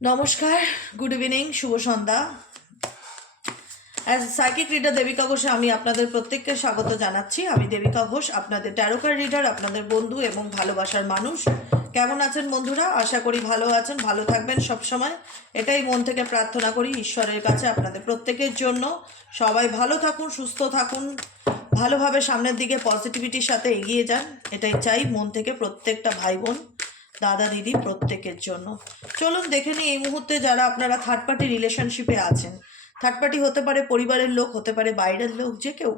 নমস্কার, good evening, শুভ সন্ধ্যা। As psychic reader Devika ঘোষে আমি আপনাদের প্রত্যেককে স্বাগত জানাচ্ছি। আমি দেবিকা ঘোষ, আপনাদের ট্যারোকার রিডার, আপনাদের বন্ধু এবং ভালোবাসার মানুষ। কেমন আছেন বন্ধুরা? আশা করি ভালো আছেন, ভালো থাকবেন সবসময়, এটাই মন থেকে প্রার্থনা করি ঈশ্বরের কাছে আপনাদের প্রত্যেকের জন্য। সবাই ভালো থাকুন, সুস্থ থাকুন, ভালোভাবে সামনের দিকে পজিটিভিটির সাথে এগিয়ে যান, এটাই চাই মন থেকে প্রত্যেকটা ভাই বোন, দাদা দিদি প্রত্যেকের জন্য। চলুন দেখে নিই এই মুহূর্তে যারা আপনারা থার্ড পার্টি রিলেশনশিপে আছেন। থার্ড পার্টি হতে পারে পরিবারের লোক, হতে পারে বাইরের লোক, যে কেউ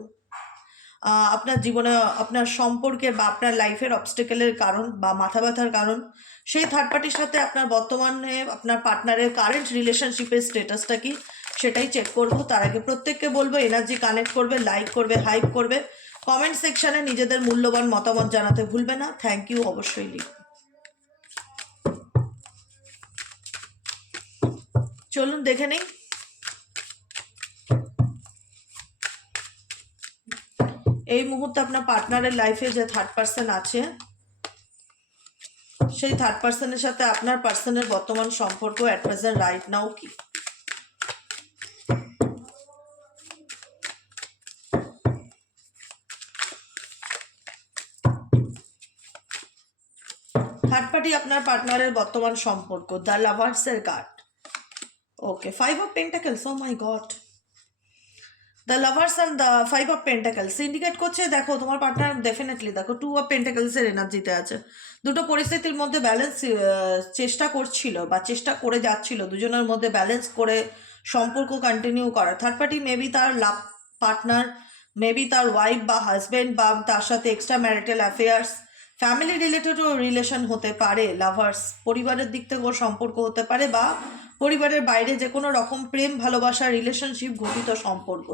আপনার জীবনে, আপনার সম্পর্কে বা আপনার লাইফের অবস্টেকেলের কারণ বা মাথা ব্যথার কারণ, সেই থার্ড পার্টির সাথে আপনার বর্তমানে আপনার পার্টনারের কারেন্ট রিলেশনশিপের স্টেটাসটা কি সেটাই চেক করব। তার আগে প্রত্যেককে বলবো এনার্জি কানেক্ট করবে, লাইক করবে, হাইপ করবে, কমেন্ট সেকশানে নিজেদের মূল্যবান মতামত জানাতে ভুলবে না। থ্যাংক ইউ, অবশ্যই লিখবে। চলুন দেখে নেই এই মুহূর্তে আপনার পার্টনারের লাইফে যে থার্ড পার্সন আছে, সেই থার্ড পার্সনের সাথে আপনার পার্সনের বর্তমান সম্পর্ক অ্যাট প্রেজেন্ট রাইট নাও কি। থার্ড পার্টি আপনার পার্টনারের বর্তমান সম্পর্ক, দ্য লাভার্সের card. Okay, 5 of pentacles, oh my god. The lovers and the 5 of pentacles indicate করছে, দেখো তোমার পার্টনার ডেফিনেটলি, দেখো 2 অফ পেন্টাকেলসের এনার্জিতে আছে। দুটো পরিস্থিতির মধ্যে ব্যালেন্স চেষ্টা করছিল বা চেষ্টা করে যাচ্ছিল, দুজনের মধ্যে ব্যালেন্স করে সম্পর্ক কন্টিনিউ করা। থার্ড পার্টি মেবি তার লাভ পার্টনার, মেবি তার ওয়াইফ বা হাজব্যান্ড, বা তার সাথে এক্সট্রা ম্যারিটাল অ্যাফেয়ার্স, ফ্যামিলি রিলেটেডও রিলেশন হতে পারে। লাভার্স পরিবারের দিক থেকেও সম্পর্ক হতে পারে, বা পরিবারের বাইরে যে কোনো রকম প্রেম ভালোবাসা রিলেশনশিপ ঘটিত সম্পর্ক,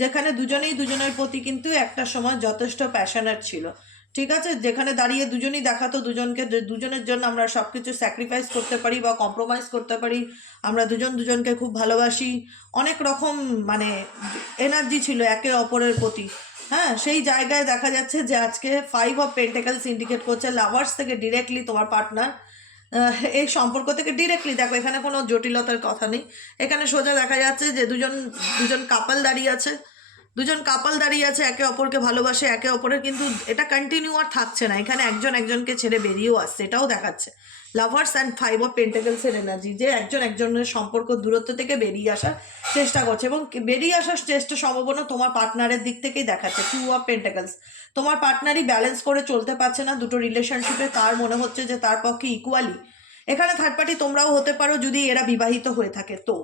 যেখানে দুজনেই দুজনের প্রতি কিন্তু একটা সময় যথেষ্ট প্যাশনেট ছিল। ঠিক আছে, যেখানে দাঁড়িয়ে দুজনেই দেখাতো দুজনকে, দুজনের জন্য আমরা সব কিছু স্যাক্রিফাইস করতে পারি বা কম্প্রোমাইজ করতে পারি, আমরা দুজন দুজনকে খুব ভালোবাসি, অনেক রকম মানে এনার্জি ছিল একে অপরের প্রতি। হ্যাঁ, সেই জায়গায় দেখা যাচ্ছে যে আজকে 5 অফ পেন্টাকেলস ইন্ডিকেট করছে লাভার্স থেকে ডিরেক্টলি তোমার পার্টনার, এই সম্পর্ক থেকে ডিরেক্টলি, দেখো এখানে কোনো জটিলতার কথা নেই, এখানে সোজা দেখা যাচ্ছে যে দুজন কাপল দাঁড়িয়ে আছে, দুজন কাপল দাঁড়িয়ে আছে, একে অপরকে ভালোবাসে, একে অপরের, কিন্তু এটা কন্টিনিউ আর থাকছে না, এখানে একজন একজনকে ছেড়ে বেরিয়েও আসছে, এটাও দেখাচ্ছে লাভার্স অ্যান্ড 5 অফ পেন্টাকেলসের এনার্জি, যে একজন একজনের সম্পর্ক দূরত্ব থেকে বেরিয়ে আসার চেষ্টা করছে, এবং বেরিয়ে আসার চেষ্টা সম্ভাবনা তোমার পার্টনারের দিক থেকেই দেখাচ্ছে। 2 অফ পেন্টাকেলস, তোমার পার্টনারই ব্যালেন্স করে চলতে পারছে না দুটো রিলেশনশিপে, তার মনে হচ্ছে যে তার পক্ষে ইকুয়ালি। এখানে থার্ড পার্টি তোমরাও হতে পারো যদি এরা বিবাহিত হয়ে থাকে, তো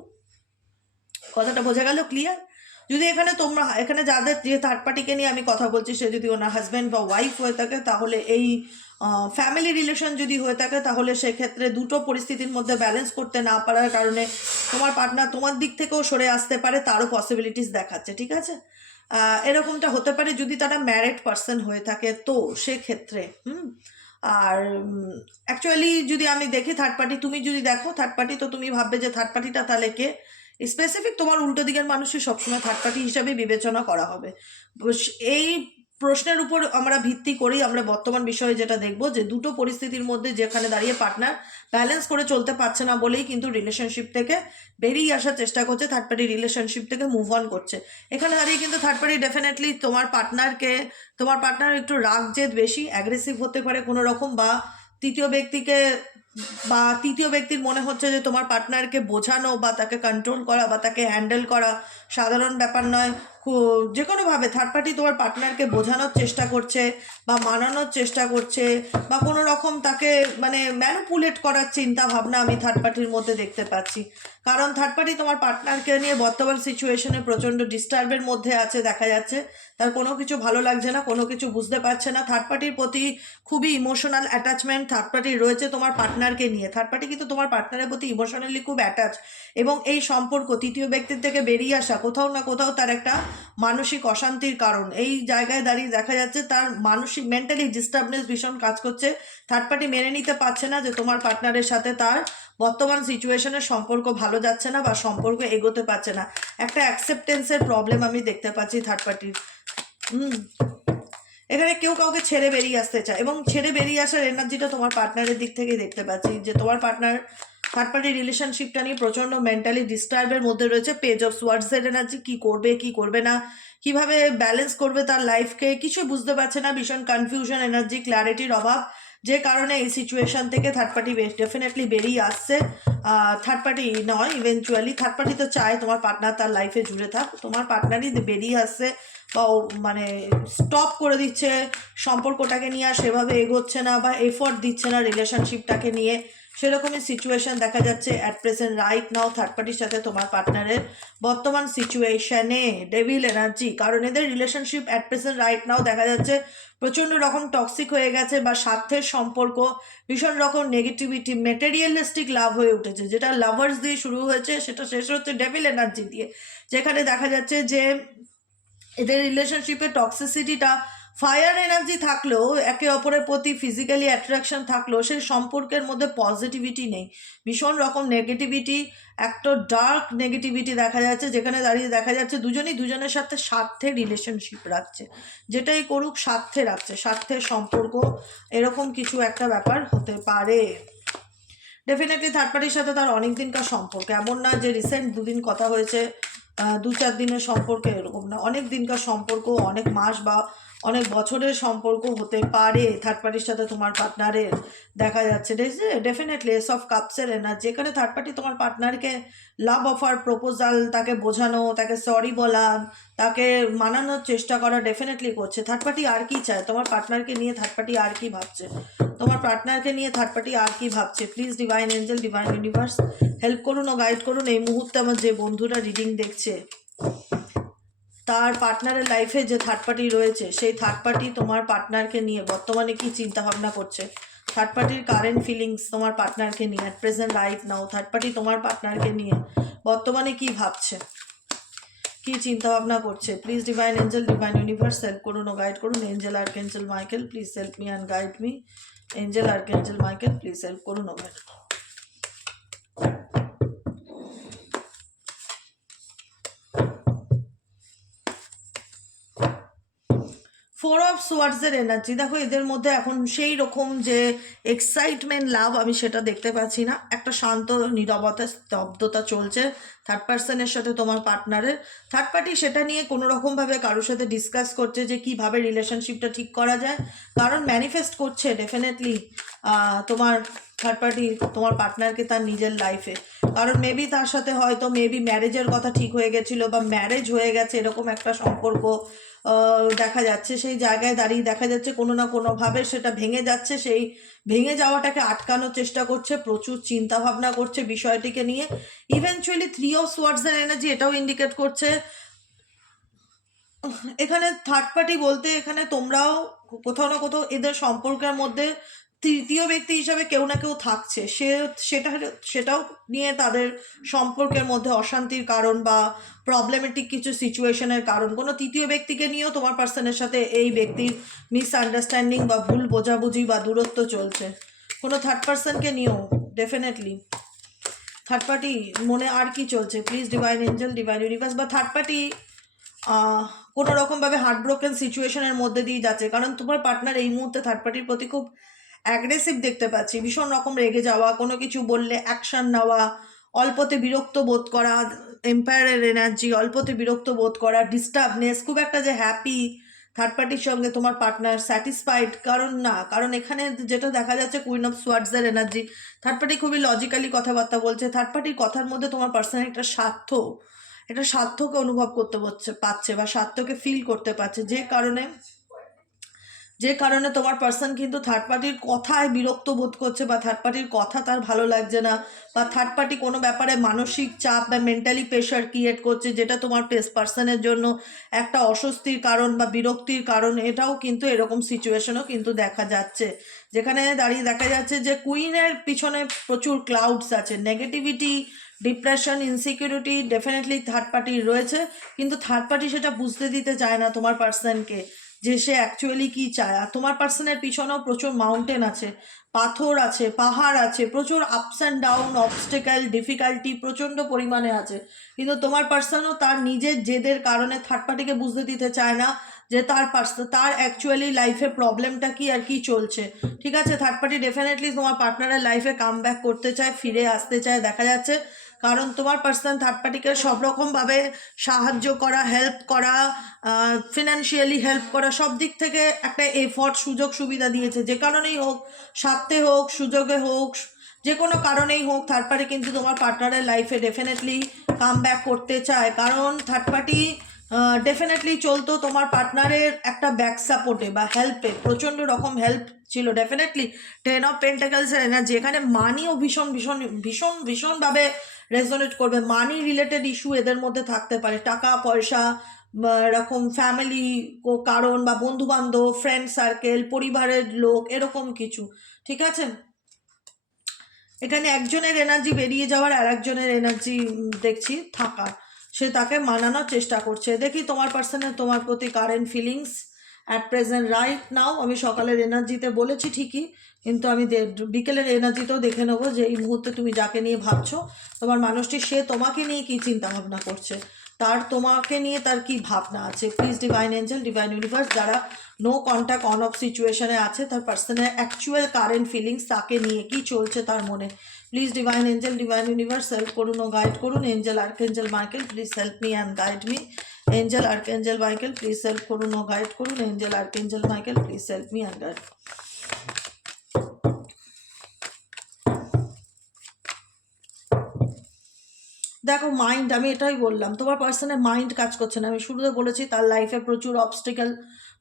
কথাটা বোঝা গেল, ক্লিয়ার? যদি এখানে যাদের যে থার্ড পার্টিকে নিয়ে আমি কথা বলছি, সে যদি ওনার হাজব্যান্ড বা ওয়াইফ হয়ে থাকে, তাহলে এই ফ্যামিলি রিলেশন যদি হয়ে থাকে, তাহলে সেক্ষেত্রে দুটো পরিস্থিতির মধ্যে ব্যালেন্স করতে না পারার কারণে তোমার পার্টনার তোমার দিক থেকেও সরে আসতে পারে, তারও পসিবিলিটিস দেখাচ্ছে। ঠিক আছে, এরকমটা হতে পারে যদি তারা ম্যারিড পার্সন হয়ে থাকে, তো সেক্ষেত্রে আর অ্যাকচুয়ালি যদি আমি দেখি থার্ড পার্টি, তুমি যদি দেখো থার্ড পার্টি, তো তুমি ভাববে যে থার্ড পার্টিটা তাহলে কে? স্পেসিফিক তোমার উল্টো দিকের মানুষই সবসময় থার্ড পার্টি হিসাবে বিবেচনা করা হবে। এই প্রশ্নের উপর আমরা ভিত্তি করেই আমরা বর্তমান বিষয়ে যেটা দেখবো, যে দুটো পরিস্থিতির মধ্যে যেখানে দাঁড়িয়ে পার্টনার ব্যালেন্স করে চলতে পারছে না বলেই কিন্তু রিলেশনশিপ থেকে বেরিয়ে আসার চেষ্টা করছে, থার্ড পার্টি রিলেশনশিপ থেকে মুভ অন করছে। এখানে দাঁড়িয়ে কিন্তু থার্ড পার্টি ডেফিনেটলি তোমার পার্টনার একটু রাগ জেদ বেশি, অ্যাগ্রেসিভ হতে পারে কোনো রকম, বা তৃতীয় ব্যক্তির মনে হচ্ছে যে তোমার পার্টনারকে বোঝানো বা তাকে কন্ট্রোল করা বা তাকে হ্যান্ডেল করা সাধারণ ব্যাপার নয়। যে কোনোভাবে থার্ড পার্টি তোমার পার্টনারকে বোঝানোর চেষ্টা করছে বা মানানোর চেষ্টা করছে, বা কোনো রকম তাকে মানে ম্যানিপুলেট করার চিন্তা ভাবনা আমি থার্ড পার্টির মধ্যে দেখতে পাচ্ছি। কারণ থার্ড পার্টি তোমার পার্টনারকে নিয়ে বর্তমান সিচুয়েশনে প্রচণ্ড ডিস্টার্বের মধ্যে আছে, দেখা যাচ্ছে তার কোনো কিছু ভালো লাগছে না, কোনো কিছু বুঝতে পারছে না। থার্ড পার্টির প্রতি খুবই ইমোশনাল অ্যাটাচমেন্ট থার্ড পার্টির রয়েছে তোমার পার্টনারকে নিয়ে। থার্ড পার্টি কিন্তু তোমার পার্টনারের প্রতি ইমোশনালি খুব অ্যাটাচ, এবং এই সম্পর্ক তৃতীয় ব্যক্তির থেকে বেরিয়ে আসা কোথাও না কোথাও তার একটা মানসিক অশান্তির কারণ। এই জায়গায় দাঁড়িয়ে দেখা যাচ্ছে তার মানসিক মেন্টালি ডিস্টার্বনেস ভীষণ কাজ করছে। থার্ড পার্টি মেনে নিতে পারছে না যে তোমার পার্টনারের সাথে তার বর্তমান সিচুয়েশনের সম্পর্ক ভালো যাচ্ছে না বা সম্পর্ক এগোতে পারছে না, একটা অ্যাকসেপ্টেন্সের প্রবলেম আমি দেখতে পাচ্ছি থার্ড পার্টির। এখানে কেউ কাউকে ছেড়ে বেরিয়ে আসতে চায়, এবং ছেড়ে বেরিয়ে আসার এনার্জিটা তোমার পার্টনারের দিক থেকেই দেখতে পাচ্ছি, যে তোমার পার্টনার থার্ড পার্টি রিলেশনশিপটা নিয়ে প্রচণ্ড মেন্টালি ডিস্টার্বের মধ্যে রয়েছে। পেজ অফ সোয়ার্ডসের এনার্জি, কী করবে কি করবে না, কিভাবে ব্যালেন্স করবে তার লাইফকে, কিছু বুঝতে পারছে না, ভীষণ কনফিউশন এনার্জি, ক্ল্যারিটির অভাব, যে কারণে এই সিচুয়েশন থেকে থার্ড পার্টি ডেফিনেটলি বেরিয়ে আসছে। থার্ড পার্টি নয়, ইভেনচুয়ালি থার্ড পার্টি তো চায় তোমার পার্টনার তার লাইফে জুড়ে থাক, তোমার পার্টনারই বেরিয়ে আসছে বা মানে স্টপ করে দিচ্ছে সম্পর্কটাকে নিয়ে, আর সেভাবে এগোচ্ছে না বা এফোর্ট দিচ্ছে না রিলেশনশিপটাকে নিয়ে, সেরকমই সিচুয়েশন দেখা যাচ্ছে at present right now third পার্টির সাথে তোমার পার্টনারের বর্তমান সিচুয়েশনে। ডেভিল এনার্জি, কারণ এদের relationship at present right now দেখা যাচ্ছে প্রচণ্ড রকম টক্সিক হয়ে গেছে, বা স্বার্থের সম্পর্ক, ভীষণ রকম নেগেটিভিটি, মেটেরিয়ালিস্টিক লাভ হয়ে উঠেছে, যেটা লাভার্স দিয়ে শুরু হয়েছে সেটা শেষ হচ্ছে ডেভিল এনার্জি দিয়ে, যেখানে দেখা যাচ্ছে যে এদের রিলেশনশিপের টক্সিসিটিটা ফায়ার এনার্জি থাকলেও, একে অপরের প্রতি ফিজিক্যালি অ্যাট্রাকশন থাকলেও সেই সম্পর্কের মধ্যে পজিটিভিটি নেই, ভীষণ রকম নেগেটিভিটি, একটা ডার্ক নেগেটিভিটি দেখা যাচ্ছে, যেখানে দাঁড়িয়ে দেখা যাচ্ছে দুজনই দুজনের সাথে স্বার্থের রিলেশনশিপ রাখছে, যেটাই করুক স্বার্থে রাখছে, স্বার্থের সম্পর্ক, এরকম কিছু একটা ব্যাপার হতে পারে। ডেফিনেটলি থার্ড পার্টির সাথে তার অনেক দিনকার সম্পর্ক, এমন না যে রিসেন্ট দুদিন কথা হয়েছে, 2-4 দিনের সম্পর্ক, এরকম না, অনেক দিনকার সম্পর্ক, অনেক মাস বা অনেক বছরের সম্পর্ক হতে পারে থার্ড পার্টির সাথে তোমার পার্টনারের। দেখা যাচ্ছে ডেফিনেটলি এস অফ কাপসের এনার্জি, যেখানে থার্ড পার্টি তোমার পার্টনারকে লাভ অফার, প্রপোজাল, তাকে বোঝানো, তাকে সরি বলা, তাকে মানানোর চেষ্টা করা ডেফিনেটলি করছে। থার্ড পার্টি আর কি চায় তোমার পার্টনারকে নিয়ে, থার্ড পার্টি আর কি ভাবছে তোমার পার্টনারকে নিয়ে, থার্ড পার্টি আর কি ভাবছে? Please divine angel, divine universe help করুন ও গাইড করুন। এই মুহূর্তে আমার যে বন্ধুরা রিডিং দেখছে, তার পার্টনারের লাইফে যে থার্ড পার্টি রয়েছে, সেই থার্ড পার্টি তোমার পার্টনারকে নিয়ে বর্তমানে কি চিন্তা ভাবনা করছে, থার্ড পার্টির কারেন্ট ফিলিংস তোমার পার্টনারকে নিয়ে at present right now, third party তোমার পার্টনারকে নিয়ে বর্তমানে কি ভাবছে, কি চিন্তা ভাবনা করছে? Please divine angel, divine universe help করুন ও গাইড করুন। Angel archangel Michael please help me and guide me. Angel archangel Michael please help করুন ও গাইড। ফোর অফ সোয়ার্ডসের এনার্জি, দেখো এদের মধ্যে এখন সেই রকম যে এক্সাইটমেন্ট লাভ আমি সেটা দেখতে পাচ্ছি না, একটা শান্ত নীরবতা, স্তব্ধতা চলছে থার্ড পার্সনের সাথে তোমার পার্টনারের। থার্ড পার্টি সেটা নিয়ে কোনো রকমভাবে কারোর সাথে ডিসকাস করছে যে কীভাবে রিলেশনশিপটা ঠিক করা যায়, কারণ ম্যানিফেস্ট করছে ডেফিনেটলি তোমার থার্ড পার্টি তোমার পার্টনারকে তার নিজের লাইফে, কারণ মেবি তার সাথে হয়তো মেবি ম্যারেজের কথা ঠিক হয়ে গেছিলো বা ম্যারেজ হয়ে গেছে, এরকম একটা সম্পর্ক দেখা যাচ্ছে। সেই জায়গায় দাঁড়িয়ে দেখা যাচ্ছে কোনো না কোনোভাবে সেটা ভেঙে যাচ্ছে, সেই ভেঙে যাওয়াটাকে আটকানোর চেষ্টা করছে, প্রচুর চিন্তা ভাবনা করছে বিষয়টিকে নিয়ে। ইভেনচুয়ালি 3 অফ সোয়ার্ডসের এনার্জি এটাও ইন্ডিকেট করছে এখানে থার্ড পার্টি বলতে এখানে তোমরাও কোথাও না কোথাও এদের সম্পর্কের মধ্যে তৃতীয় ব্যক্তি হিসাবে কেউ না কেউ থাকছে, সেটাও নিয়ে তাদের সম্পর্কের মধ্যে অশান্তির কারণ বা প্রবলেমেটিক কিছু সিচুয়েশনের কারণ, কোনো তৃতীয় ব্যক্তিকে নিয়েও তোমার পার্সনের সাথে এই ব্যক্তির মিসআন্ডারস্ট্যান্ডিং বা ভুল বোঝাবুঝি বা দূরত্ব চলছে, কোনো থার্ড পার্সনকে নিয়েও ডেফিনেটলি। থার্ড পার্টি মনে আর কি চলছে? Please divine angel, divine universe, বা থার্ড পার্টি কোনো রকমভাবে হার্টব্রোকেন সিচুয়েশনের মধ্যে দিয়ে যাচ্ছে, কারণ তোমার পার্টনার এই মুহূর্তে থার্ড পার্টির প্রতি খুব অ্যাগ্রেসিভ দেখতে পাচ্ছি, ভীষণ রকম রেগে যাওয়া, কোনো কিছু বললে অ্যাকশান নেওয়া, অল্পতে বিরক্ত বোধ করা, এম্পায়ারের এনার্জি, অল্পতে বিরক্ত বোধ করা, ডিস্টার্বনেস, খুব একটা যে হ্যাপি থার্ড পার্টির সঙ্গে তোমার পার্টনার স্যাটিসফাইড, কারণ না, কারণ এখানে যেটা দেখা যাচ্ছে কুইন অফ সোয়ার্ডসের এনার্জি, থার্ড পার্টি খুবই লজিক্যালি কথাবার্তা বলছে, থার্ড পার্টির কথার মধ্যে তোমার পার্সোনাল একটা স্বার্থকে অনুভব করতে পারছে বা স্বার্থকে ফিল করতে পারছে, যে কারণে তোমার পার্সন কিন্তু থার্ড পার্টির কথায় বিরক্ত বোধ করছে বা থার্ড পার্টির কথা তার ভালো লাগছে না, বা থার্ড পার্টি কোনো ব্যাপারে মানসিক চাপ বা মেন্টালি প্রেশার ক্রিয়েট করছে, যেটা তোমার পার্সনের জন্য একটা অস্বস্তির কারণ বা বিরক্তির কারণ। এটাও কিন্তু এরকম সিচুয়েশনও কিন্তু দেখা যাচ্ছে, যেখানে দাঁড়িয়ে দেখা যাচ্ছে যে কুইনের পিছনে প্রচুর ক্লাউডস আছে, negativity, depression, insecurity definitely third পার্টির রয়েছে, কিন্তু থার্ড পার্টি সেটা বুঝতে দিতে চায় না তোমার পার্সনকে যে সে অ্যাকচুয়ালি কী চায়। আর তোমার পার্সনের পিছনেও প্রচুর মাউন্টেন আছে, পাথর আছে, পাহাড় আছে, প্রচুর ups and down, obstacle, difficulty প্রচণ্ড পরিমাণে আছে, কিন্তু তোমার পার্সনও তার নিজের জেদের কারণে থার্ড পার্টিকে বুঝতে দিতে চায় না যে তার অ্যাকচুয়ালি লাইফে প্রবলেমটা কি আর কি চলছে। ঠিক আছে, থার্ড পার্টি ডেফিনেটলি তোমার পার্টনারের লাইফে কাম ব্যাক করতে চায়, ফিরে আসতে চায় দেখা যাচ্ছে, কারণ তোমার পার্সন থার্ড পার্টিকে সব রকমভাবে সাহায্য করা, হেল্প করা, ফিনান্সিয়ালি হেল্প করা, সব দিক থেকে একটা এফর্ট, সুযোগ সুবিধা দিয়েছে। যে কারণেই হোক, স্বার্থে হোক, সুযোগে হোক, যে কোনো কারণেই হোক, থার্ড পার্টি কিন্তু তোমার পার্টনারের লাইফে ডেফিনেটলি কাম ব্যাক করতে চায়। কারণ থার্ড পার্টি ডেফিনেটলি চলতো তোমার পার্টনারের একটা ব্যাক সাপোর্টে বা হেল্পে, প্রচণ্ড রকম হেল্প ছিল ডেফিনেটলি। 10 of Pentacles-এর এনার্জি এখানে মানিও ভীষণ ভীষণ ভীষণ ভীষণভাবে রেজোনেট করবে। মানি রিলেটেড ইস্যু এদের মধ্যে থাকতে পারে, টাকা পয়সা, এরকম ফ্যামিলি কারণ বা বন্ধু বান্ধব, ফ্রেন্ড সার্কেল, পরিবারের লোক, এরকম কিছু। ঠিক আছে, এখানে একজনের এনার্জি বেরিয়ে যাওয়ার আর একজনের এনার্জি দেখছি থাকার, সে তাকে মানানোর চেষ্টা করছে। দেখি তোমার পার্সনের তোমার প্রতি current feelings at present right now. আমি সকালের এনার্জিতে বলেছি ঠিকই, কিন্তু আমি বিকেলের এনার্জিতেও দেখে নেবো যে এই মুহূর্তে তুমি যাকে নিয়ে ভাবছো, তোমার মানুষটি, সে তোমাকে নিয়ে কী চিন্তা ভাবনা করছে, তার তোমাকে নিয়ে তার কি ভাবনা আছে। Please divine angel, divine universe, যারা নো কন্ট্যাক্ট অন অফ সিচুয়েশনে আছে, তার পার্সনের অ্যাকচুয়াল কারেন্ট ফিলিংস, তাকে নিয়ে কি চলছে তার মনে। Please divine angel, divine universe, help করুন ও গাইড করুন। Angel archangel Michael, please help me and guide me. Angel archangel Michael, please help করুন ও গাইড করুন। Angel archangel Michael, please help me and guide. দেখো মাইন্ড, আমি এটাই বললাম, তোমার পার্সনের মাইন্ড কাজ করছে না। আমি শুরুতে বলেছি তার লাইফে প্রচুর অবস্টিকেল,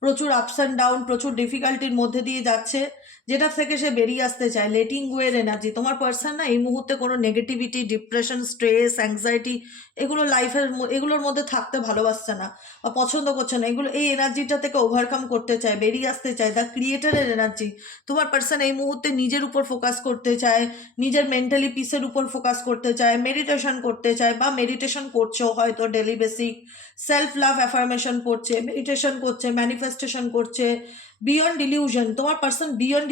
প্রচুর আপস অ্যান্ড ডাউন, প্রচুর ডিফিকাল্টির মধ্যে দিয়ে যাচ্ছে, যেটা থেকে সে বেরিয়ে আসতে চায়। লেটিং গোয়ের এনার্জি তোমার পার্সন না এই মুহূর্তে কোনো নেগেটিভিটি, ডিপ্রেশন, স্ট্রেস, অ্যাংজাইটি, এগুলো লাইফের এগুলোর মধ্যে থাকতে ভালোবাসছে না বা পছন্দ করছে না। এগুলো, এই এনার্জিটা থেকে ওভারকাম করতে চায়, বেরিয়ে আসতে চায়। দ্য ক্রিয়েটারের এনার্জি তোমার পার্সন এই মুহূর্তে নিজের উপর ফোকাস করতে চায়, নিজের মেন্টালি পিসের উপর ফোকাস করতে চায়, মেডিটেশন করতে চায় বা মেডিটেশন করছেও হয়তো daily basic, self love affirmation করছে, মেডিটেশন করছে, ম্যানিফেস্টেশন করছে। বিয়ন্ড ইলিউশন তোমার পার্সন বিয়ন্ড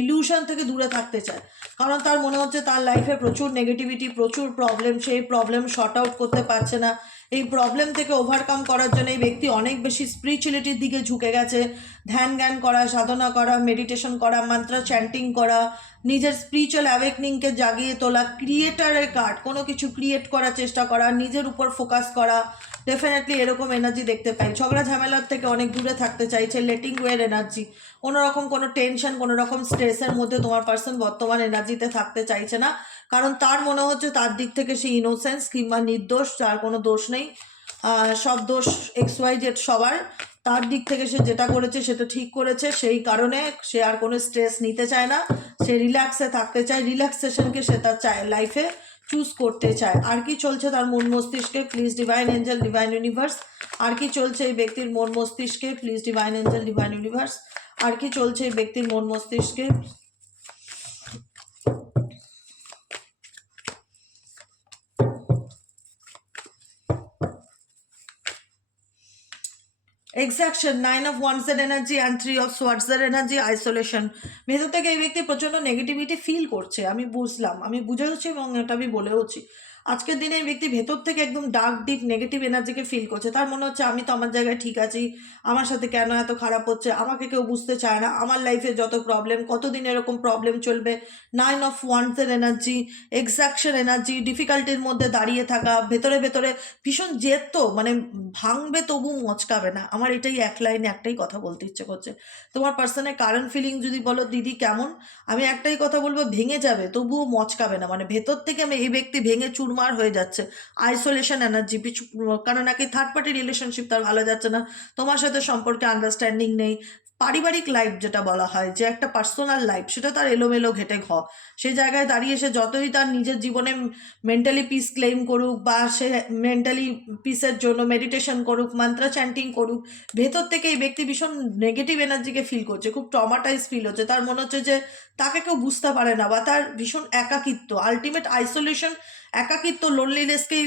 ইলিউশন থেকে দূরে থাকতে চায়, কারণ তার মনে হচ্ছে তার লাইফে প্রচুর নেগেটিভিটি, প্রচুর প্রবলেম, সেই প্রবলেম শর্ট আউট করতে পারছে না। এই প্রবলেম থেকে ওভারকাম করার জন্য এই ব্যক্তি অনেক বেশি স্পিরিচুয়ালিটির দিকে ঝুঁকে গেছে। ধ্যান জ্ঞান করা, সাধনা করা, মেডিটেশন করা, মন্ত্র চ্যান্টিং করা, নিজের স্পিরিচুয়াল অ্যাওয়েকনিংকে জাগিয়ে তোলা, ক্রিয়েটারের কার্ড, কোনো কিছু ক্রিয়েট করার চেষ্টা করা, নিজের উপর ফোকাস করা, ডেফিনেটলি এরকম এনার্জি দেখতে পাই। ঝগড়া ঝামেলার থেকে অনেক দূরে থাকতে চাইছে, লেটিং গোয়ের এনার্জি। কোনো রকম কোনো টেনশন, কোনো রকম স্ট্রেসের মধ্যে তোমার পার্সন বর্তমান এনার্জিতে থাকতে চাইছে না, কারণ তার মনে হচ্ছে তার দিক থেকে সে ইনোসেন্স কিংবা নির্দোষ, তার কোনো দোষ নেই। সব দোষ XYZ সবার, তার দিক থেকে সে যেটা করেছে সেটা ঠিক করেছে, সেই কারণে সে আর কোনো স্ট্রেস নিতে চায় না, সে রিল্যাক্সে থাকতে চায়, রিল্যাক্সেশনকে সে তার চায় লাইফে চুজ করতে চায়। আর কি চলছে তার মন মস্তিষ্কে, please divine angel, divine universe, আর কি চলছে এই ব্যক্তির মন মস্তিষ্কে, please divine angel, divine universe, আর কি চলছে এই ব্যক্তির মন মস্তিষ্কে। এক্সাকশন, 9 of Wands-এর এনার্জি অ্যান্ড 3 of Swords-এর এনার্জি, আইসোলেশন। ভেতর থেকে এই ব্যক্তি প্রচণ্ড নেগেটিভিটি ফিল করছে, আমি বুঝলাম, আমি বুঝেওছি এবং এটা আমি বলেওছি। আজকের দিনে এই ব্যক্তি ভেতর থেকে একদম ডার্ক ডিপ নেগেটিভ এনার্জিকে ফিল করছে। তার মনে হচ্ছে আমি তো আমার জায়গায় ঠিক আছি, আমার সাথে কেন এত খারাপ হচ্ছে, আমাকে কেউ বুঝতে চায় না, আমার লাইফে যত প্রবলেম, কতদিন এরকম প্রবলেম চলবে। 9 of Wands-এর এনার্জি, এক্সাকশন এনার্জি, ডিফিকাল্টির মধ্যে দাঁড়িয়ে থাকা, ভেতরে ভেতরে ভীষণ জেদ, তো মানে ভাঙবে তবু মচকাবে না। আমার এটাই এক লাইনে একটাই কথা বলতে ইচ্ছে করছে। তোমার পার্সনের কারেন্ট ফিলিং যদি বলো দিদি কেমন, আমি একটাই কথা বলবো, ভেঙে যাবে তবুও মচকাবে না। মানে ভেতর থেকে আমি এই ব্যক্তি ভেঙে চুরমার হয়ে যাচ্ছে। আইসোলেশন এনার্জি, কারণ নাকি থার্ড পার্টি রিলেশনশিপ তার ভালো যাচ্ছে না, তোমার সাথে সম্পর্কে আন্ডারস্ট্যান্ডিং নেই, পারিবারিক লাইফ যেটা বলা হয়, যে একটা পার্সোনাল লাইফ, সেটা তার এলোমেলো ঘেটে সেই জায়গায় দাঁড়িয়ে সে যতই তার নিজের জীবনে মেন্টালি পিস ক্লেম করুক বা সে মেন্টালি পিসের জন্য মেডিটেশন করুক, মন্ত্র চ্যান্টিং করুক, ভেতর থেকে এই ব্যক্তি ভীষণ নেগেটিভ এনার্জিকে ফিল করছে, খুব ট্রমাটাইজ ফিল হচ্ছে। তার মনে হচ্ছে যে তাকে কেউ বুঝতে পারে না, বা তার ভীষণ একাকিত্ব, আলটিমেট আইসোলেশন, একাকিত্ব, লোনলিনেসকেই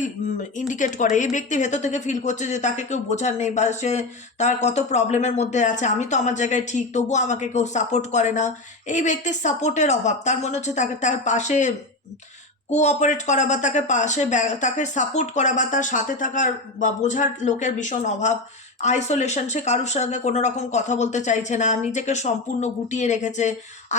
ইন্ডিকেট করে। এই ব্যক্তি ভেতর থেকে ফিল করছে যে তাকে কেউ বোঝার নেই, বা সে তার কত প্রবলেমের মধ্যে আছে, আমি তো আমার জায়গায় ঠিক, তবুও আমাকে কেউ সাপোর্ট করে না। এই ব্যক্তির সাপোর্টের অভাব, তার মনে হচ্ছে তাকে তার পাশে কোঅপারেট করা বা তাকে পাশে তাকে সাপোর্ট করা বা তার সাথে থাকার বা বোঝার লোকের ভীষণ অভাব। আইসোলেশন, সে কারোর সঙ্গে কোনো রকম কথা বলতে চাইছে না, নিজেকে সম্পূর্ণ গুটিয়ে রেখেছে,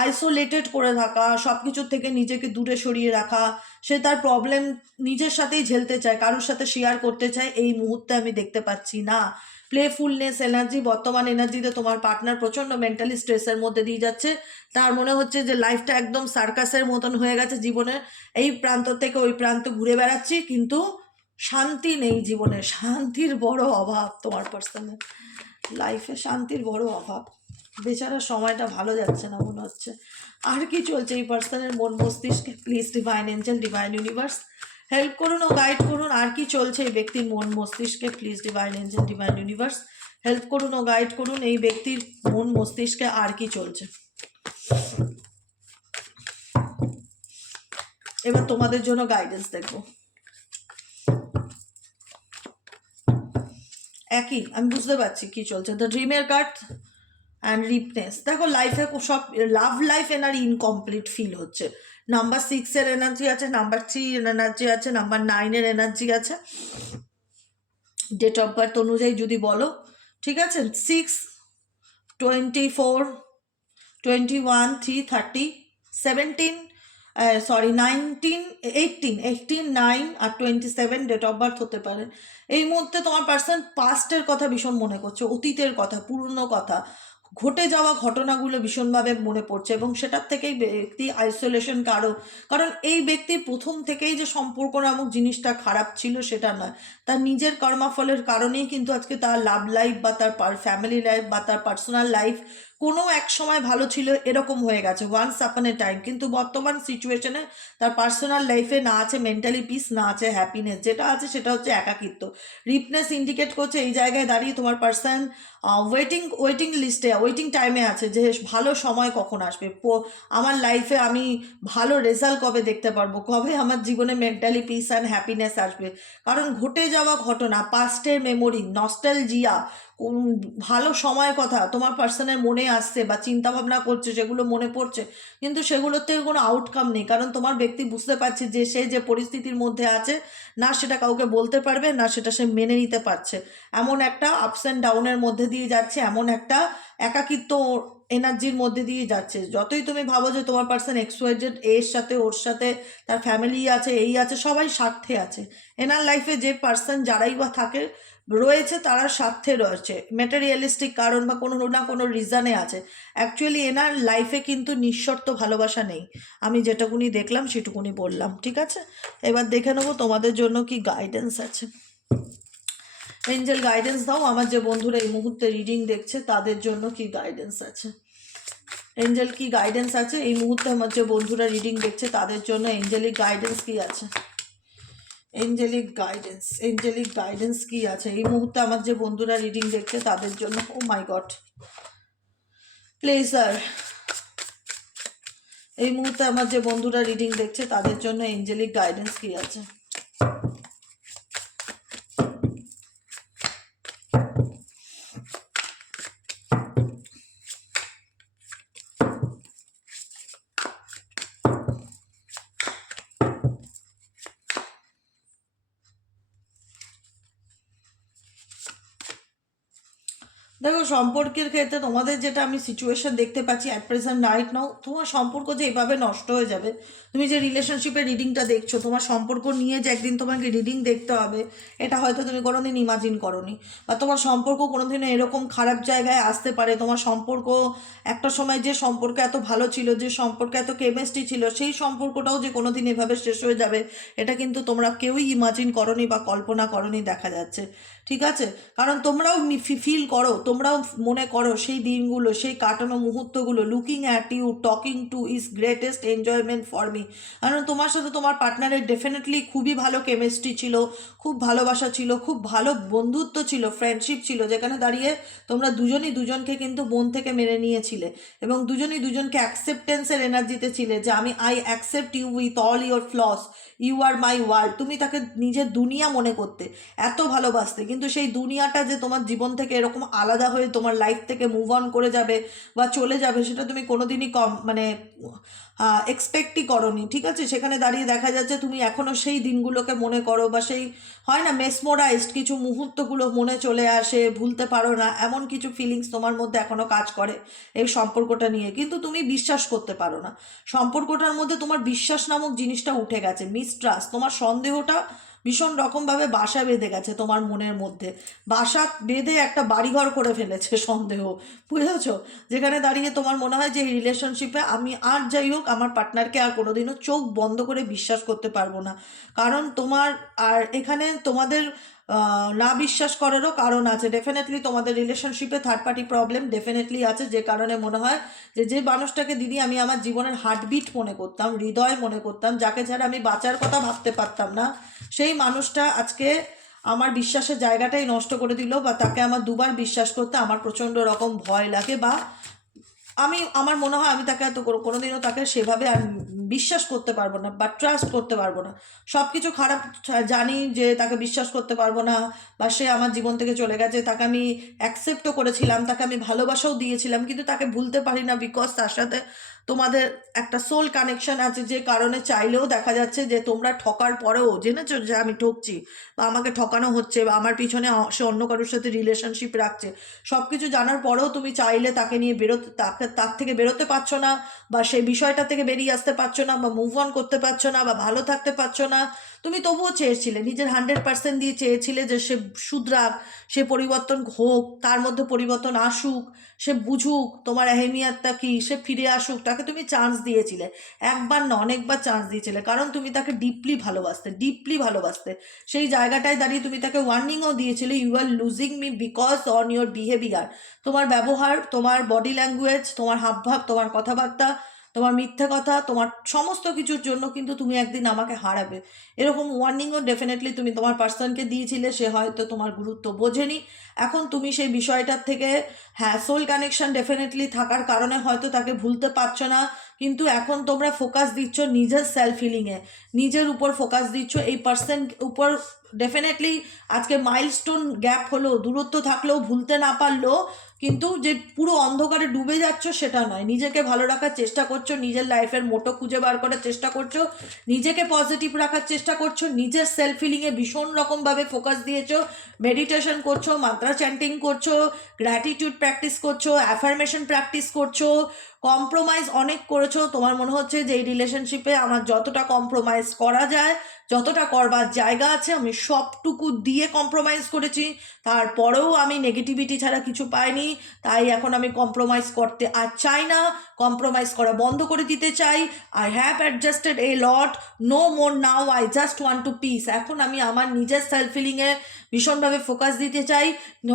আইসোলেটেড করে থাকা, সব কিছুর থেকে নিজেকে দূরে সরিয়ে রাখা, সে তার প্রবলেম নিজের সাথেই ঝেলতে চায়, কারোর সাথে শেয়ার করতে চায়, এই মুহূর্তে আমি দেখতে পাচ্ছি না। প্লেফুলনেস এনার্জি, বর্তমান এনার্জিতে তোমার পার্টনার প্রচণ্ড মেন্টালি স্ট্রেসের মধ্যে দিয়ে যাচ্ছে। তার মনে হচ্ছে যে লাইফটা একদম সার্কাসের মতন হয়ে গেছে, জীবনের এই প্রান্ত থেকে ওই প্রান্ত ঘুরে বেড়াচ্ছি, কিন্তু শান্তি নেই জীবনে, শান্তির বড় অভাব তোমার পার্সনের লাইফে, শান্তির বড় অভাব। বেচারা সময়টা ভালো যাচ্ছে না মনে হচ্ছে। আর কি চলছে এই পার্সনের মন মস্তিষ্কে? Please divine angel, divine universe help করুন ও গাইড করুন। আর কি চলছে এই ব্যক্তির মন মস্তিষ্কে? Please divine angel, divine universe help করুন ও গাইড করুন। এই ব্যক্তির মন মস্তিষ্কে আর কি চলছে? এবার তোমাদের জন্য গাইডেন্স দেখবো। একই, আমি বুঝতে পারছি কি চলছে। দ্য ড্রিমের কার্ড অ্যান্ড রিপনেস। দেখো লাইফে সব লাভ লাইফ এনার ইনকমপ্লিট ফিল হচ্ছে। নাম্বার 6-এর এনার্জি আছে, নাম্বার 3-এর এনার্জি আছে, নাম্বার 9-এর এনার্জি আছে। ডেট অফ বার্থ অনুযায়ী যদি বলো, ঠিক আছে, 6, 24, 21, 3, 30, 17, 19, 18, 9 আর 27 ডেট অফ বার্থ হতে পারে। এই মুহূর্তে তোমার পার্সন পাস্টের কথা ভীষণ মনে করছে, অতীতের কথা, পুরনো কথা, ঘটে যাওয়া ঘটনাগুলো ভীষণভাবে মনে পড়ছে, এবং সেটার থেকেই ব্যক্তি আইসোলেশন কারণ এই ব্যক্তির প্রথম থেকেই যে সম্পর্ক নামক জিনিসটা খারাপ ছিল সেটা নয়, তার নিজের কর্মাফলের কারণেই কিন্তু আজকে তার লাভ লাইফ বা তার ফ্যামিলি লাইফ বা তার পার্সোনাল লাইফ কোনো এক সময় ভালো ছিল এরকম হয়ে গেছে ওয়ান্স আপন এ টাইম, কিন্তু বর্তমান সিচুয়েশনে তার পার্সোনাল লাইফে না আছে মেন্টালি পিস, না আছে হ্যাপিনেস, যেটা আছে সেটা হচ্ছে একাকিত্ব। রিপনেস ইন্ডিকেট করছে এই জায়গায় দাঁড়িয়ে তোমার পার্সন ওয়েটিং লিস্টে, ওয়েটিং টাইমে আছে যে ভালো সময় কখন আসবে, আমার লাইফে আমি ভালো রেজাল্ট কবে দেখতে পারবো, কবে আমার জীবনে মেন্টালি পিস অ্যান্ড হ্যাপিনেস আসবে। কারণ ঘটে যাওয়া ঘটনা, পাস্টের মেমোরি, নস্টালজিয়া, ভালো সময়ের কথা তোমার পার্সনের মনে আসছে বা চিন্তা ভাবনা করছে, সেগুলো মনে পড়ছে, কিন্তু সেগুলোর থেকে কোনো আউটকাম নেই। কারণ তোমার ব্যক্তি বুঝতে পারছে যে সে যে পরিস্থিতির মধ্যে আছে, না সেটা কাউকে বলতে পারবে, না সেটা সে মেনে নিতে পারছে। এমন একটা আপস অ্যান্ড ডাউনের মধ্যে দিয়ে যাচ্ছে, এমন একটা একাকিত্ব এনার্জির মধ্যে দিয়ে যাচ্ছে। যতই তুমি ভাবো যে তোমার পার্সন এক্সওয়াইজেড এর সাথে, ওর সাথে তার ফ্যামিলি আছে, এই আছে, সবাই স্বার্থে আছে। এনার লাইফে যে পার্সন যারাই বা থাকে রয়েছে তারা স্বার্থে রয়েছে, ম্যাটেরিয়ালিস্টিক কারণ বা কোনো না কোনো রিজনে আছে। অ্যাকচুয়ালি এনার লাইফে কিন্তু নিঃশর্ত ভালোবাসা নেই। আমি যেটুকুনি দেখলাম সেটুকুনি বললাম, ঠিক আছে? এবার দেখে নেবো তোমাদের জন্য কি গাইডেন্স আছে। এঞ্জেল গাইডেন্স দাও, আমার যে বন্ধুরা এই মুহূর্তে রিডিং দেখছে তাদের জন্য কি গাইডেন্স আছে। এঞ্জেল কি গাইডেন্স আছে এই মুহূর্তে আমার যে বন্ধুরা রিডিং দেখছে তাদের জন্য? এঞ্জেলিক গাইডেন্স কি আছে? এঞ্জেলিক গাইডেন্স কি আছে এই মুহূর্তে আমার যে বন্ধুরা রিডিং দেখছে তাদের জন্য? ও মাই গড, প্লেজার। এই মুহূর্তে আমার যে বন্ধুরা রিডিং দেখছে তাদের জন্য এঞ্জেলিক গাইডেন্স কি আছে? দেখো সম্পর্কের ক্ষেত্রে তোমাদের যেটা আমি সিচুয়েশন দেখতে পাচ্ছি অ্যাট প্রেজেন্ট রাইট নাও, তোমার সম্পর্ক যে এভাবে নষ্ট হয়ে যাবে, তুমি যে রিলেশনশিপের রিডিংটা দেখছো, তোমার সম্পর্ক নিয়ে যে একদিন তোমাকে রিডিং দেখতে হবে, এটা হয়তো তুমি কোনোদিন ইমাজিন করোনি। বা তোমার সম্পর্ক কোনোদিন এরকম খারাপ জায়গায় আসতে পারে। তোমার সম্পর্ক একটা সময় যে সম্পর্ক এত ভালো ছিল, যে সম্পর্কে এত কেমিস্ট্রি ছিল, সেই সম্পর্কটাও যে কোনোদিন এভাবে শেষ হয়ে যাবে, এটা কিন্তু তোমরা কেউই ইমাজিন করোনি বা কল্পনা করোনি, দেখা যাচ্ছে, ঠিক আছে? কারণ তোমরাও ফিল করো, তোমরাও মনে করো সেই দিনগুলো, সেই কাটানো মুহূর্তগুলো। Looking at you, talking to is greatest enjoyment for me. কারণ তোমার সাথে তোমার পার্টনারের ডেফিনেটলি খুবই ভালো কেমিস্ট্রি ছিল, খুব ভালোবাসা ছিল, খুব ভালো বন্ধুত্ব ছিল, ফ্রেন্ডশিপ ছিল, যেখানে দাঁড়িয়ে তোমরা দুজনই দুজনকে কিন্তু মন থেকে মেনে নিয়েছিলে, এবং দুজনই দুজনকে অ্যাকসেপ্টেন্সের এনার্জিতে ছিলে, যে I accept you with all your flaws, you are my world. তুমি তাকে নিজের দুনিয়া মনে করতে, এত ভালোবাসতে, কিন্তু সেই দুনিয়াটা যে তোমার জীবন থেকে এরকম আলাদা আলাদা হয়ে তোমার লাইফ থেকে মুভ অন করে যাবে বা চলে যাবে, সেটা তুমি কোনোদিনই এক্সপেক্টই করোনি, ঠিক আছে? সেখানে দাঁড়িয়ে দেখা যাচ্ছে তুমি এখনও সেই দিনগুলোকে মনে করো, বা সেই হয় না মেসমোরাইজড কিছু মুহূর্তগুলো মনে চলে আসে, ভুলতে পারো না, এমন কিছু ফিলিংস তোমার মধ্যে এখনও কাজ করে এই সম্পর্কটা নিয়ে। কিন্তু তুমি বিশ্বাস করতে পারো না, সম্পর্কটার মধ্যে তোমার বিশ্বাস নামক জিনিসটা উঠে গেছে, মিসট্রাস্ট, তোমার সন্দেহটা ভীষণ রকমভাবে বাসা বেঁধে গেছে তোমার মনের মধ্যে, বাসা বেঁধে একটা বাড়িঘর করে ফেলেছে সন্দেহ, বুঝেছো? যেখানে দাঁড়িয়ে তোমার মনে হয় যে এই রিলেশনশিপে আমি আর যাই হোক আমার পার্টনারকে আর কোনোদিনও চোখ বন্ধ করে বিশ্বাস করতে পারবো না। কারণ তোমার আর এখানে তোমাদের না বিশ্বাস করারও কারণ আছে, ডেফিনেটলি তোমাদের রিলেশনশিপে থার্ড পার্টি প্রবলেম ডেফিনেটলি আছে, যে কারণে মনে হয় যে মানুষটাকে দিদি আমি আমার জীবনের হার্টবিট মনে করতাম, হৃদয় মনে করতাম, যাকে ছাড়া আমি বাঁচার কথা ভাবতে পারতাম না, সেই মানুষটা আজকে আমার বিশ্বাসের জায়গাটাই নষ্ট করে দিল, বা তাকে আমার দুবার বিশ্বাস করতে আমার প্রচণ্ড রকম ভয় লাগে, বা আমার মনে হয় আমি তাকে এত কোনোদিনও তাকে সেভাবে আর বিশ্বাস করতে পারবো না বা ট্রাস্ট করতে পারবো না। সব কিছু খারাপ জানি যে তাকে বিশ্বাস করতে পারবো না, বা সে আমার জীবন থেকে চলে গেছে, তাকে আমি অ্যাকসেপ্টও করেছিলাম, তাকে আমি ভালোবাসাও দিয়েছিলাম, কিন্তু তাকে ভুলতে পারি না, বিকজ তার সাথে তোমাদের একটা সোল কানেকশন আছে, যে কারণে চাইলেও দেখা যাচ্ছে যে তোমরা ঠকার পরেও জেনেছো যে আমি ঠকছি বা আমাকে ঠকানো হচ্ছে বা আমার পিছনে সে অন্য কারোর সাথে রিলেশনশিপ রাখছে, সব কিছু জানার পরেও তুমি চাইলে তাকে নিয়ে তার থেকে বেরোতে পারছো না, বা সেই বিষয়টা থেকে বেরিয়ে আসতে পারছো না, বা মুভ অন করতে পারছো না, বা ভালো থাকতে পারছো না। তুমি তবুও চেয়েছিলে, নিজের 100% দিয়ে চেয়েছিলে যে সে শুধরাক, সে পরিবর্তন হোক, তার মধ্যে পরিবর্তন আসুক, সে বুঝুক তোমার এহেমিয়াতটা কি, সে ফিরে আসুক, তাকে তুমি চান্স দিয়েছিলে, একবার না অনেকবার চান্স দিয়েছিলে, কারণ তুমি তাকে ডিপলি ভালোবাসতে। সেই জায়গাটায় দাঁড়িয়ে তুমি তাকে ওয়ার্নিংও দিয়েছিলে, you are losing me because on your behaviour, তোমার ব্যবহার, তোমার বডি ল্যাঙ্গুয়েজ, তোমার হাবভাব, তোমার কথাবার্তা, তোমার মিথ্যে কথা, তোমার সমস্ত কিছুর জন্য কিন্তু তুমি একদিন আমাকে হারাবে, এরকম ওয়ার্নিংও ডেফিনেটলি তুমি তোমার পার্সনকে দিয়েছিলে। সে হয়তো তোমার গুরুত্ব বোঝেনি। এখন তুমি সেই বিষয়টার থেকে, হ্যাঁ সোল কানেকশন ডেফিনেটলি থাকার কারণে হয়তো তাকে ভুলতে পারছো না, কিন্তু এখন তোমরা ফোকাস দিচ্ছ নিজের সেলফ হিলিংয়ে, নিজের উপর ফোকাস দিচ্ছ, এই পার্সন উপর ডেফিনেটলি আজকে মাইলস্টোন গ্যাপ হলো, দূরত্ব থাকলেও ভুলতে না পারলেও, কিন্তু যে পুরো অন্ধকারে ডুবে যাচ্ছ সেটা নয়, নিজেকে ভালো রাখার চেষ্টা করছো, নিজের লাইফের মোটো খুঁজে বার করার চেষ্টা করছো, নিজেকে পজিটিভ রাখার চেষ্টা করছো, নিজের সেলফ হিলিংয়ে ভীষণ রকমভাবে ফোকাস দিয়েছো, মেডিটেশন করছো, মান্ত্রা চ্যান্টিং করছো, গ্র্যাটিটিউড প্র্যাকটিস করছো, অ্যাফার্মেশন প্র্যাকটিস করছো, কম্প্রোমাইজ অনেক করেছো। তোমার মনে হচ্ছে যে এই রিলেশনশিপে আমার যতটা কম্প্রোমাইজ করা যায়, যতটা করবার জায়গা আছে, আমি সবটুকু দিয়ে কম্প্রোমাইজ করেছি, তারপরেও আমি নেগেটিভিটি ছাড়া কিছু পাইনি, তাই এখন আমি কম্প্রোমাইজ করতে আর চাই না, কম্প্রোমাইজ করা বন্ধ করে দিতে চাই। I have adjusted a lot, no more now, I just want to peace. এখন আমি আমার নিজের সেলফ ফিলিংয়ে ভীষণভাবে ফোকাস দিতে চাই,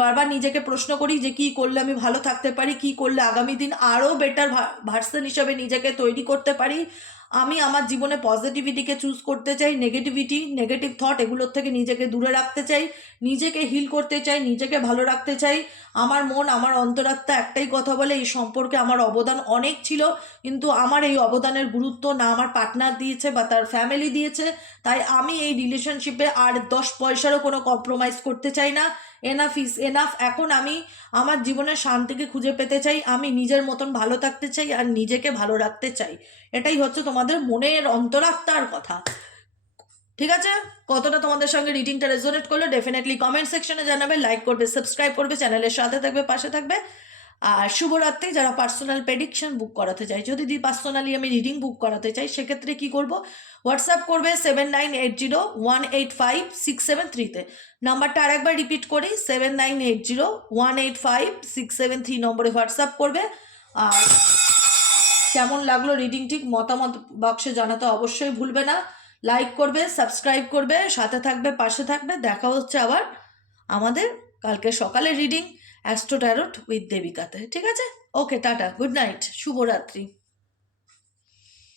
বারবার নিজেকে প্রশ্ন করি যে কী করলে আমি ভালো থাকতে পারি, কী করলে আগামী দিন আরও বেটার ভার্সন হিসাবে নিজেকে তৈরি করতে পারি। আমি আমার জীবনে পজিটিভিটিকে চুজ করতে চাই, নেগেটিভ থট এগুলোর থেকে নিজেকে দূরে রাখতে চাই, নিজেকে হিল করতে চাই, নিজেকে ভালো রাখতে চাই। আমার মন, আমার অন্তরাত্মা একটাই কথা বলে, এই সম্পর্কে আমার অবদান অনেক ছিল, কিন্তু আমার এই অবদানের গুরুত্ব না আমার পার্টনার দিয়েছে বা তার ফ্যামিলি দিয়েছে, তাই আমি এই রিলেশনশিপে আর 10 পয়সারও কোনো কম্প্রোমাইজ করতে চাই না। Enough is enough. এখন আমি আমার জীবনের শান্তিকে খুঁজে পেতে চাই, আমি নিজের মতন ভালো থাকতে চাই আর নিজেকে ভালো রাখতে চাই। এটাই হচ্ছে তোমাদের মনের অন্তরাত্মার কথা, ঠিক আছে? কতটা তোমাদের সঙ্গে রিডিংটা রেজোনেট করলো ডেফিনেটলি কমেন্ট সেকশনে জানাবে, লাইক করবে, সাবস্ক্রাইব করবে, চ্যানেলের সাথে থাকবে, পাশে থাকবে। আর শুভরাত্রি। যারা পার্সোনাল প্রেডিকশন বুক করাতে চাই, যদি পার্সোনালি আমি রিডিং বুক করাতে চাই, সেক্ষেত্রে কি করব? হোয়াটসঅ্যাপ করবে 7980185673-তে। নাম্বারটা আরেকবার রিপিট করি, 7980185673 নম্বরে হোয়াটসঅ্যাপ করবে। আর কেমন লাগলো রিডিং ঠিক মতামত বক্সে জানাতে অবশ্যই ভুলবে না। লাইক করবে, সাবস্ক্রাইব করবে, সাথে থাকবে, পাশে থাকবে। দেখা হচ্ছে আবার আমাদের কালকে সকালে রিডিং অ্যাস্ট্রো ট্যারোট উইথ দেবিকাতে, ঠিক আছে? ওকে, টাটা, গুড নাইট, শুভরাত্রি।